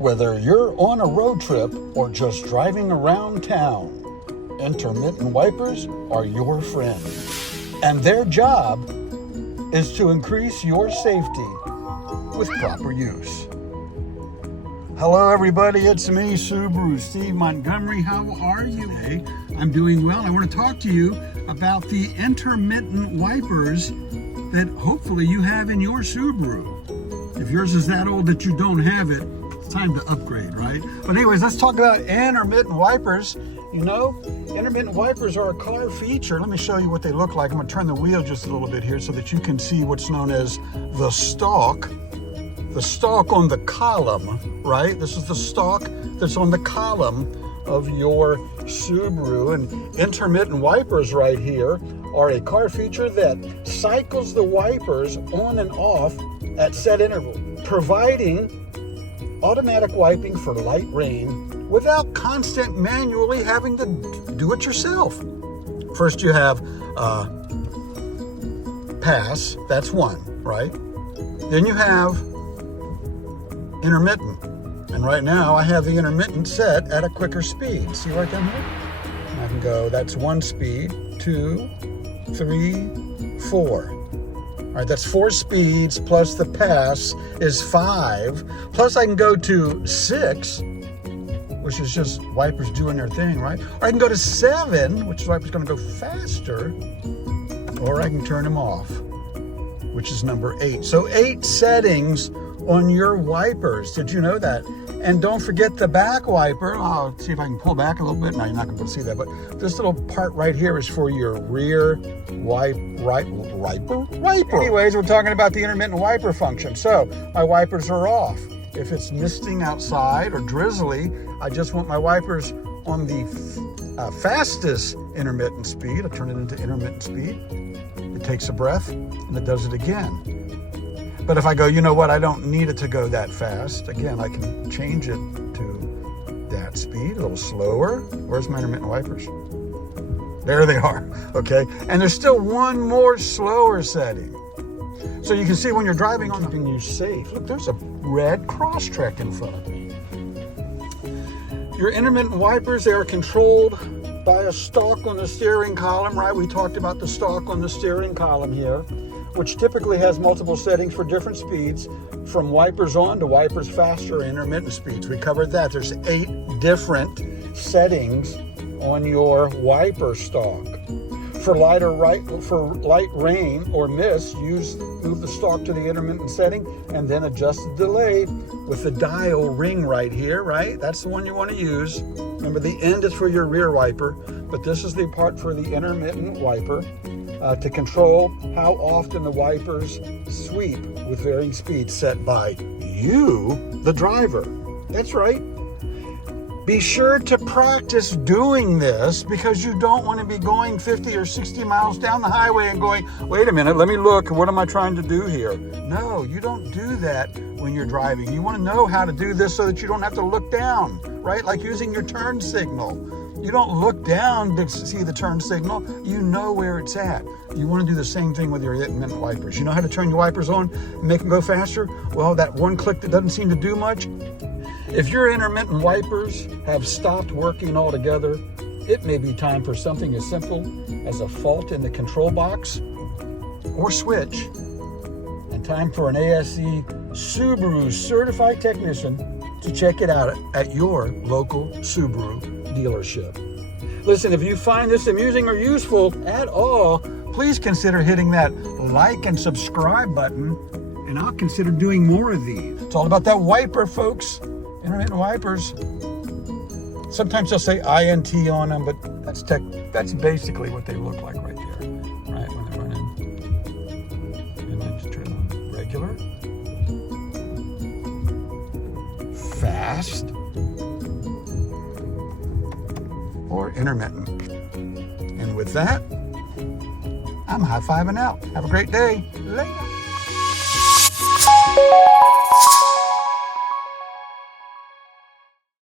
Whether you're on a road trip or just driving around town, intermittent wipers are your friend. And their job is to increase your safety with proper use. Hello everybody, it's me, SubaruSteve Montgomery. How are you today? I'm doing well. I want to talk to you about the intermittent wipers that hopefully you have in your Subaru. If yours is that old that you don't have it, it's time to upgrade, right? But anyways, let's talk about intermittent wipers. You know, intermittent wipers are a car feature. Let me show you what they look like. I'm going to turn the wheel just a little bit here so that you can see what's known as the stalk. The stalk on the column, right? This is the stalk that's on the column of your Subaru. And intermittent wipers right here are a car feature that cycles the wipers on and off at set interval, providing automatic wiping for light rain without constant manually having to do it yourself. First you have pass, that's one, right? Then you have intermittent. And right now I have the intermittent set at a quicker speed. See right down here? I can go, that's one speed, 2, 3, 4. All right, that's 4 speeds plus the pass is 5. Plus I can go to 6, which is just wipers doing their thing, right? Or I can go to 7, which is wipers gonna go faster. Or I can turn them off, which is number 8. So 8 settings on your wipers. Did you know that? And don't forget the back wiper. I'll see if I can pull back a little bit. No, you're not going to see that, but this little part right here is for your rear wiper. Anyways, we're talking about the intermittent wiper function. So my wipers are off. If it's misting outside or drizzly, I just want my wipers on the fastest intermittent speed. I turn it into intermittent speed. It takes a breath and it does it again. But if I go, you know what, I don't need it to go that fast. Again, I can change it to that speed, a little slower. Where's my intermittent wipers? There they are, okay? And there's still one more slower setting. So you can see when you're driving on, keeping you safe. Look, there's a red cross track in front of me. Your intermittent wipers, they are controlled by a stalk on the steering column, right? We talked about the stalk on the steering column here, which typically has multiple settings for different speeds, from wipers on to wipers faster, intermittent speeds. We covered that. There's 8 different settings on your wiper stalk. For light rain or mist, move the stalk to the intermittent setting and then adjust the delay with the dial ring right here, right? That's the one you want to use. Remember, the end is for your rear wiper, but this is the part for the intermittent wiper. To control how often the wipers sweep with varying speeds set by you, the driver. That's right. Be sure to practice doing this because you don't want to be going 50 or 60 miles down the highway and going, wait a minute, let me look, what am I trying to do here? No, you don't do that when you're driving. You want to know how to do this so that you don't have to look down, right? Like using your turn signal. You don't look down to see the turn signal. You know where it's at. You want to do the same thing with your intermittent wipers. You know how to turn your wipers on and make them go faster? Well, that one click that doesn't seem to do much. If your intermittent wipers have stopped working altogether, it may be time for something as simple as a fault in the control box or switch, and time for an ASE Subaru certified technician to check it out at your local Subaru dealership. Listen, if you find this amusing or useful at all, please consider hitting that like and subscribe button, and I'll consider doing more of these. It's all about that wiper, folks. Intermittent wipers. Sometimes they'll say INT on them, but that's basically what they look like right there, right? When they're running. And then just turn on regular, fast, or intermittent. And with that, I'm high-fiving out. Have a great day. Later.